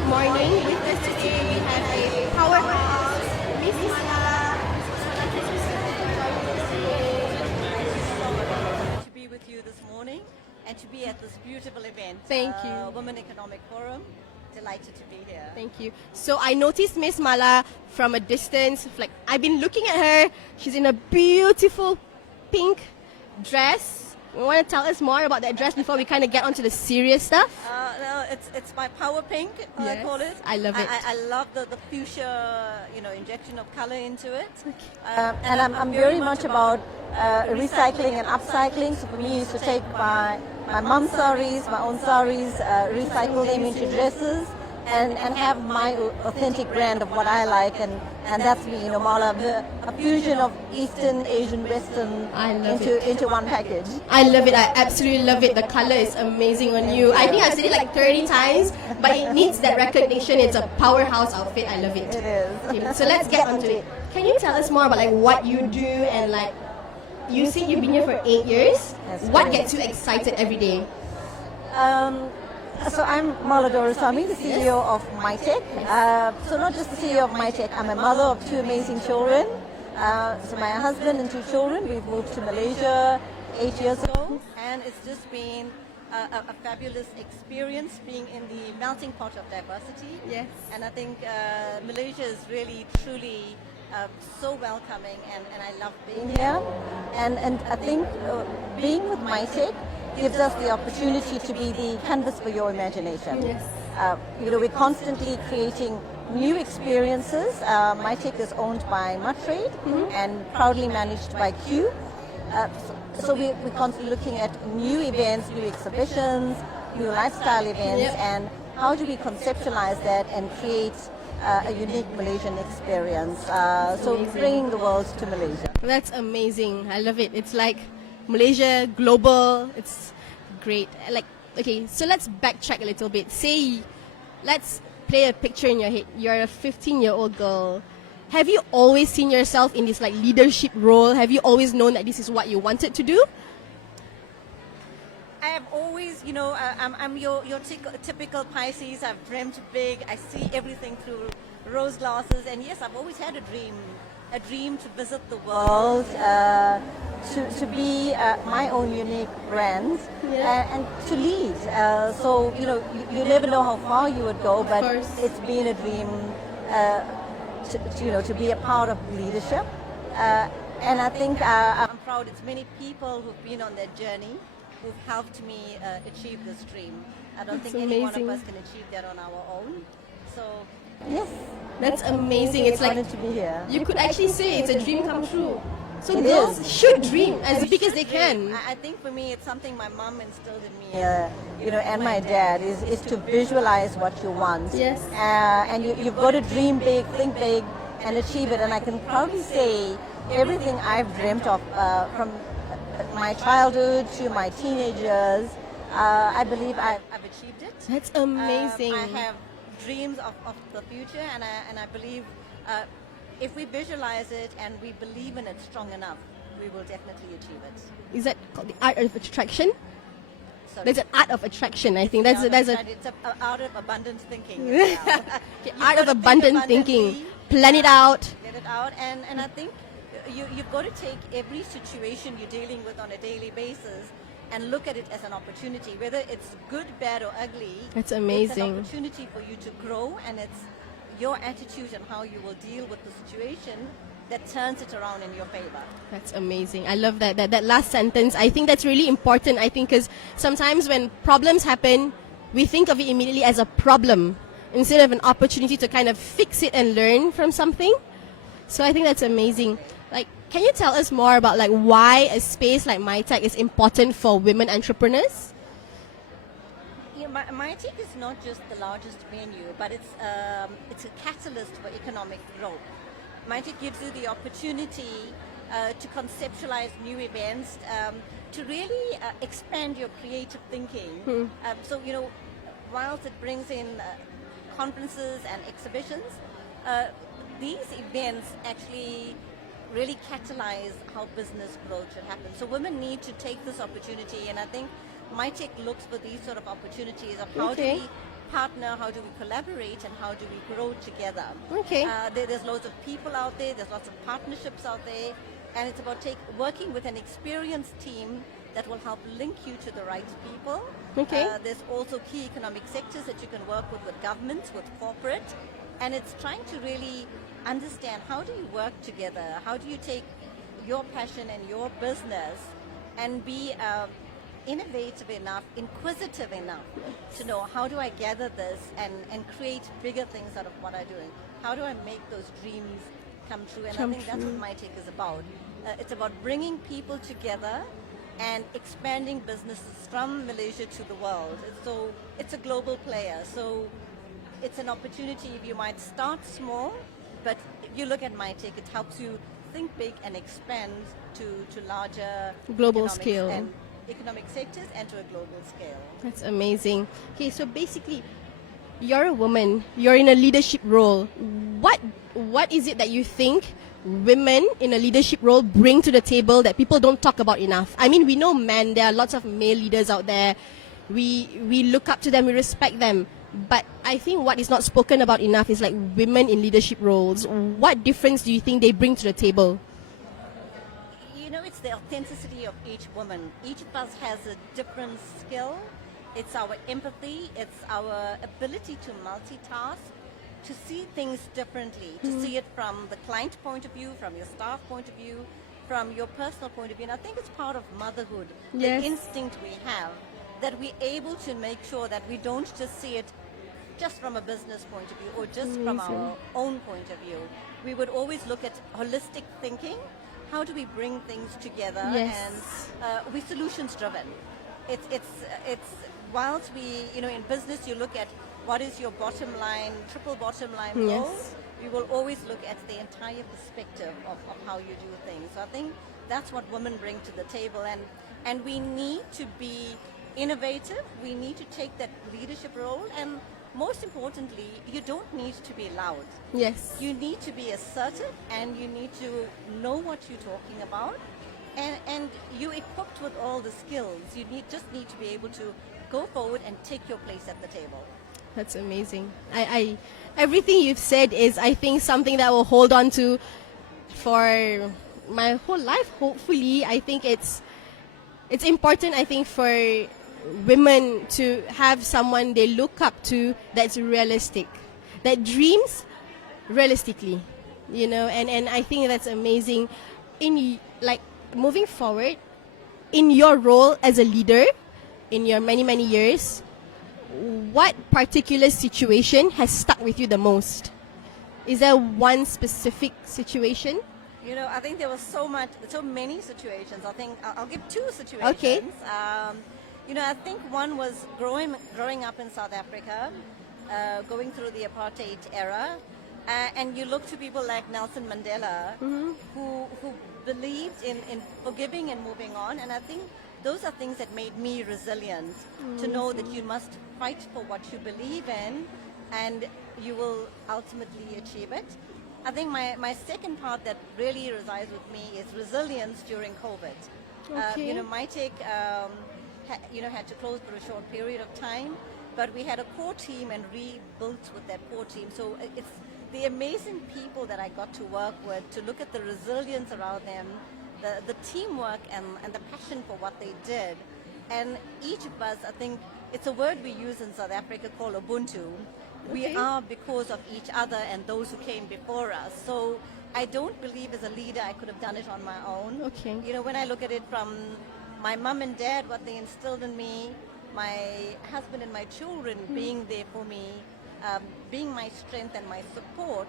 good morning. With us today we have a powerhouse, Miss Mala. To be with you this morning and to be at this beautiful event. Thank you. Women Economic Forum. Delighted to be here. Thank you. So I noticed Miss Mala from a distance. Like I've been looking at her. She's in a beautiful pink dress. You want to tell us more about that dress before we kind of get onto the serious stuff? No, it's my power pink, I Yes, call it. I love it. I love the fuchsia, injection of color into it. And I'm very much about recycling and upcycling. So for me, is to take my mom's saris, my own saris, recycle them into dresses, and have my authentic brand of what I like, and that's me, Mala, a fusion of Eastern, Asian, Western I love into one package. I love it. I absolutely love it. The color is amazing on you. I think I've said it like 30 times, but it needs that recognition. It's a powerhouse outfit. I love it. It is. Okay, so let's get onto it. Can you tell us more about like what you do and like you say you've been here for 8 years? That's What correct. gets you excited every day? So I'm Mala Dorasamy, the CEO of MITEC. So not just the CEO of MITEC, I'm a mother of 2 amazing children. So my husband and 2 children, we've moved to Malaysia 8 years ago. And it's just been a fabulous experience being in the melting pot of diversity. Yes. And I think Malaysia is really, truly so welcoming, and I love being here. Yeah, and I think being with MITEC gives us the opportunity to be the canvas for your imagination. Yes. We're constantly creating new experiences. MITEC is owned by Matrade and proudly managed by Q. So we're constantly looking at new events, new exhibitions, new lifestyle events, Yep. and how do we conceptualize that and create a unique Malaysian experience. So Amazing. bringing the world to Malaysia. That's amazing. I love it. It's like Malaysia, global. It's great. Like, okay, so let's backtrack a little bit. Let's play a picture in your head. You're a 15-year-old girl. Have you always seen yourself in this like leadership role? Have you always known that this is what you wanted to do? I have always, I'm your typical Pisces. I've dreamt big. I see everything through rose glasses. And yes, I've always had a dream to visit the world. To be my own unique brand and to lead. So you never know how far you would go, but course. it's been a dream to be a part of leadership. And I think I'm proud it's many people who've been on that journey who've helped me achieve this dream. I don't That's think any one of amazing. us can achieve that on our own. So yes, That's amazing. It's like wanted to be here. you could actually say it's a dream come true. So It girls is. should dream as big as they can. I think for me it's something my mom instilled in me. And my dad is to visualize what you want. Yes. And you've got to dream big, think big, and achieve it. And I can proudly say everything I've dreamt of from my childhood to my teenagers, I believe I've achieved it. That's amazing. I have dreams of the future, and I believe if we visualize it and we believe in it strong enough, we will definitely achieve it. Is that called the art of attraction? Sorry. There's an art of attraction. I think that's It's a out of abundant thinking. as well. okay, You've art got of to think abundant thinking. abundantly, Plan it out. Get it out, and I think you've got to take every situation you're dealing with on a daily basis and look at it as an opportunity, whether it's good, bad, or ugly. That's It's amazing. an opportunity for you to grow, and it's your attitude and how you will deal with the situation that turns it around in your favor. That's amazing. I love that. That last sentence. I think that's really important. I think because sometimes when problems happen, we think of it immediately as a problem instead of an opportunity to kind of fix it and learn from something. So I think that's amazing. Like, can you tell us more about like why a space like MITEC is important for women entrepreneurs? MITEC is not just the largest venue, but it's a catalyst for economic growth. MITEC gives you the opportunity to conceptualize new events, to really expand your creative thinking. So, whilst it brings in conferences and exhibitions, these events actually really catalyze how business growth should happen. So women need to take this opportunity, and I think MITEC looks for these sort of opportunities of how Okay. do we partner, how do we collaborate, and how do we grow together. Okay. There's loads of people out there, there's lots of partnerships out there, and it's about working with an experienced team that will help link you to the right people. Okay. There's also key economic sectors that you can work with governments, with corporate, and it's trying to really understand how do you work together, how do you take your passion and your business and be innovative enough, inquisitive enough to know how do I gather this and create bigger things out of what I'm doing. How do I make those dreams come true? And I think that's what MITEC is about. It's about bringing people together and expanding businesses from Malaysia to the world. So it's a global player. So it's an opportunity. You might start small, but if you look at MITEC, it helps you think big and expand to larger Global economics scale. and economic sectors and to a global scale. That's amazing. Okay, so basically, you're a woman. You're in a leadership role. What is it that you think women in a leadership role bring to the table that people don't talk about enough? I mean, we know men. There are lots of male leaders out there. We look up to them. We respect them. But I think what is not spoken about enough is like women in leadership roles. What difference do you think they bring to the table? You know, it's the authenticity of each woman. Each of us has a different skill. It's our empathy. It's our ability to multitask, to see things differently, to see it from the client point of view, from your staff point of view, from your personal point of view. And I think it's part of motherhood, Yes. the instinct we have, that we're able to make sure that we don't just see it just from a business point of view or just from our own point of view. We would always look at holistic thinking. How do we bring things together? Yes. And we're solutions driven. It's whilst we, you know, in business you look at what is your bottom line, triple bottom line goal. Yes. We will always look at the entire perspective of how you do things. So I think that's what women bring to the table, and we need to be innovative. We need to take that leadership role, and most importantly, you don't need to be loud. Yes. You need to be assertive, and you need to know what you're talking about, and you're equipped with all the skills. You just need to be able to go forward and take your place at the table. That's amazing. I everything you've said is, I think, something that I will hold on to for my whole life. Hopefully, I think it's important. I think for women to have someone they look up to that's realistic, that dreams realistically, you know. And I think that's amazing. In like moving forward, in your role as a leader, in your many years, what particular situation has stuck with you the most? Is there one specific situation? You know, I think there was so many situations. I think I'll give two situations. Okay. You know, I think one was growing up in South Africa, going through the apartheid era, and you look to people like Nelson Mandela, who believed in forgiving and moving on. And I think those are things that made me resilient, to know that you must fight for what you believe in, and you will ultimately achieve it. I think my second part that really resides with me is resilience during COVID. Okay. You know, MITEC had to close for a short period of time, but we had a core team and rebuilt with that core team. So it's the amazing people that I got to work with, to look at the resilience around them, the teamwork and the passion for what they did. And each of us, I think, it's a word we use in South Africa called Ubuntu. We Okay. are because of each other and those who came before us. So I don't believe as a leader I could have done it on my own. Okay. You know, when I look at it from my mum and dad, what they instilled in me, my husband and my children being there for me, being my strength and my support,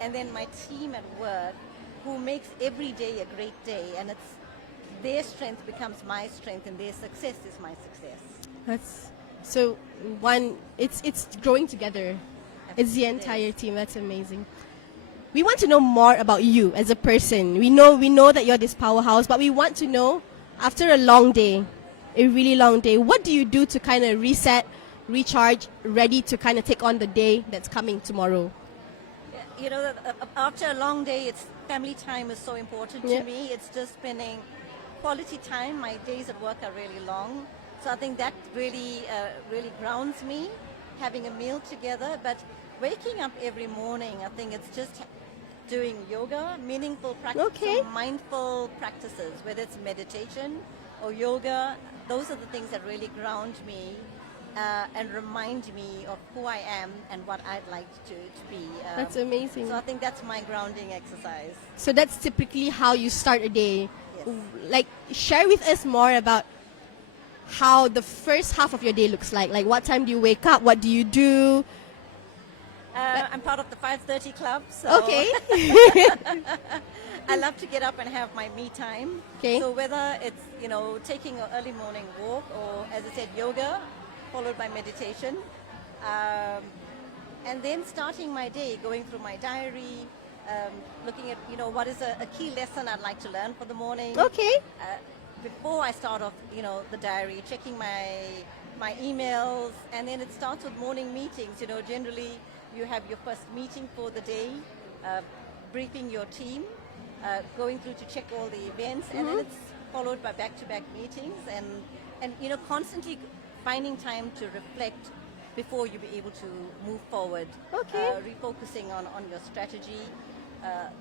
and then my team at work, who makes every day a great day, and it's their strength becomes my strength, and their success is my success. That's so one. It's growing together. It's the It is. entire team. That's amazing. We want to know more about you as a person. We know that you're this powerhouse, but we want to know, after a long day, a really long day, what do you do to kind of reset, recharge, ready to kind of take on the day that's coming tomorrow? You know, after a long day, it's family time is so important Yeah. to me. It's just spending quality time. My days at work are really long, so I think that really grounds me. having a meal together, but waking up every morning, I think it's just doing yoga, meaningful practice, Okay. mindful practices, whether it's meditation or yoga. Those are the things that really ground me and remind me of who I am and what I'd like to be. That's amazing. So I think that's my grounding exercise. So that's typically how you start a day. Yes. Like, share with us more about how the first half of your day looks like. Like, what time do you wake up? What do you do? I'm part of the 5:30 club, so Okay. I love to get up and have my me time. Okay. So whether it's taking an early morning walk or, as I said, yoga, followed by meditation, and then starting my day, going through my diary, looking at what is a key lesson I'd like to learn for the morning. Okay. Before I start off, the diary, checking my emails, and then it starts with morning meetings. Generally you have your first meeting for the day, briefing your team, going through to check all the events, and then it's followed by back-to-back meetings, and constantly finding time to reflect before you be able to move forward. Okay. Refocusing on your strategy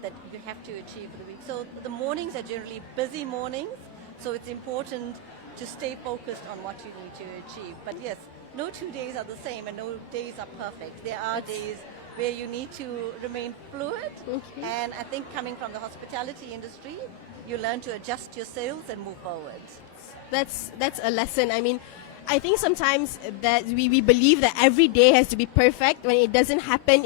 that you have to achieve for the week. So the mornings are generally busy mornings, so it's important to stay focused on what you need to achieve. But yes, no 2 days are the same and no days are perfect. There are days where you need to remain fluid. Okay. And I think coming from the hospitality industry, you learn to adjust your sails and move forward. That's a lesson. I mean, I think sometimes that we believe that every day has to be perfect. When it doesn't happen,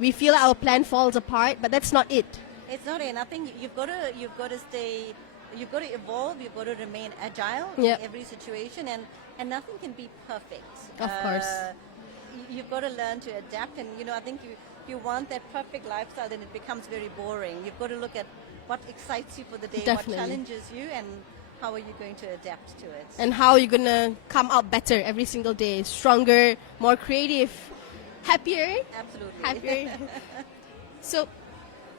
we feel our plan falls apart, but that's not it. It's not it. I think you've got to stay. You've got to evolve. You've got to remain agile Yep. in every situation, and nothing can be perfect. Of course. You've got to learn to adapt, and I think if you want that perfect lifestyle, then it becomes very boring. You've got to look at what excites you for the day, Definitely. what challenges you, and how are you going to adapt to it. And how you're gonna come out better every single day, stronger, more creative, happier. Absolutely. Happier. So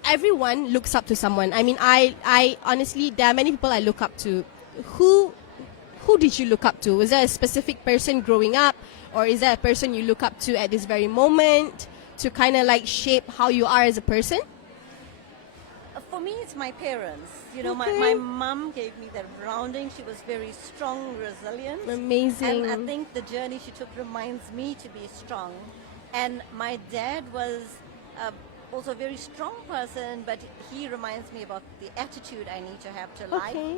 everyone looks up to someone. I mean, I honestly, there are many people I look up to. Who did you look up to? Was there a specific person growing up, or is there a person you look up to at this very moment to kind of like shape how you are as a person? For me, it's my parents. Okay. My mom gave me that grounding. She was very strong, resilient. Amazing. And I think the journey she took reminds me to be strong. And my dad was also a very strong person, but he reminds me about the attitude I need to have to life. Okay.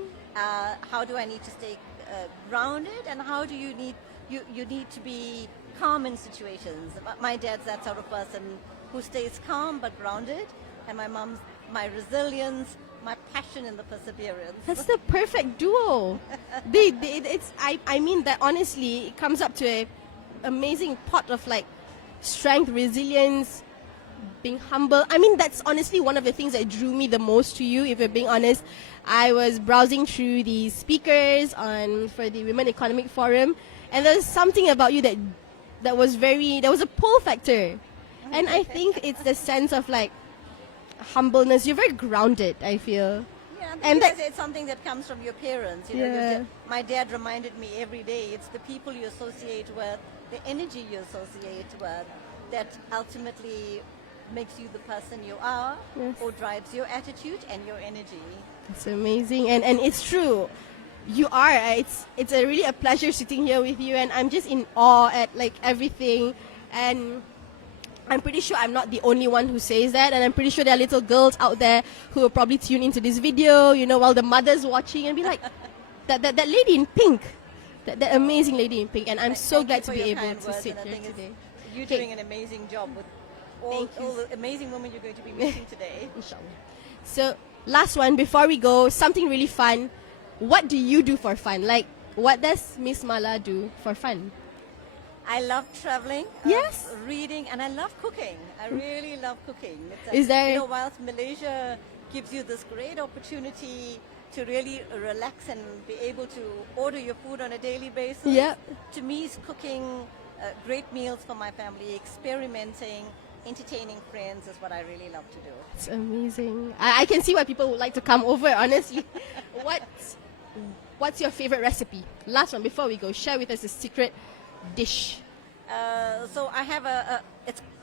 How do I need to stay grounded, and how do you need to be calm in situations. My dad's that sort of person who stays calm but grounded, and my mom's my resilience, my passion, and the perseverance. That's the perfect duo. I mean that honestly, it comes up to a amazing pot of like strength, resilience, being humble. I mean, that's honestly one of the things that drew me the most to you, if you're being honest. I was browsing through the speakers for the Women Economic Forum, and there's something about you that was a pull factor. And I think it's the sense of like humbleness. You're very grounded, I feel. Yeah, And because it's something that comes from your parents. Yeah. My dad reminded me every day, it's the people you associate with, the energy you associate with, that ultimately makes you the person you are, Yes. or drives your attitude and your energy. It's amazing, and it's true. You are. It's really a pleasure sitting here with you, and I'm just in awe at like everything. And I'm pretty sure I'm not the only one who says that, and I'm pretty sure there are little girls out there who will probably tune into this video, while the mother's watching and be like, that lady in pink, that amazing lady in pink. And I'm so Thank glad you to for be your able kind to words, sit and I here think today. You're Okay. doing an amazing job with all Thank you. the amazing women you're going to be meeting today. Inshallah. So, last one before we go, something really fun. What do you do for fun? Like, what does Miss Mala do for fun? I love traveling, Yes. reading, and I love cooking. I really love cooking. Is there- whilst Malaysia gives you this great opportunity to really relax and be able to order your food on a daily basis, Yep. to me, is cooking great meals for my family, experimenting, entertaining friends is what I really love to do. It's amazing. I can see why people would like to come over, honestly. What's your favorite recipe? Last one, before we go, share with us a secret dish So I have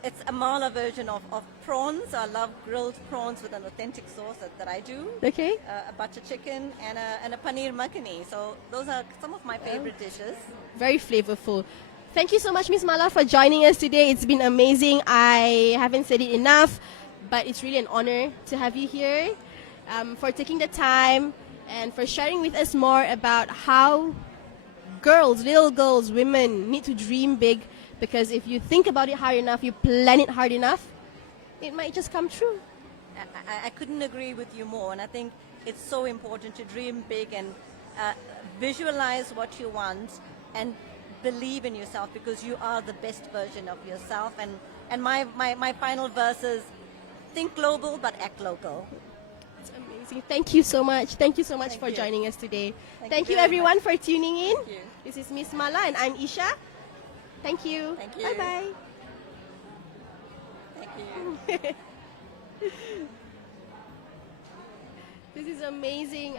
it's a Mala version of prawns. I love grilled prawns with an authentic sauce that I do. Okay. A butter chicken and a paneer makhani. So those are some of my favorite dishes. Very flavorful. Thank you so much, Miss Mala, for joining us today. It's been amazing. I haven't said it enough, but it's really an honor to have you here, for taking the time and for sharing with us more about how girls, little girls, women need to dream big, because if you think about it hard enough, you plan it hard enough, it might just come true. I couldn't agree with you more, and I think it's so important to dream big and visualize what you want and believe in yourself, because you are the best version of yourself. And my final verse is, think global but act local. It's amazing. Thank you so much. Thank you so much for joining us today. Thank you everyone for tuning in. Thank you. This is Miss Mala and I'm Isha. Thank you. Thank you. Bye-bye. Thank you. This is amazing.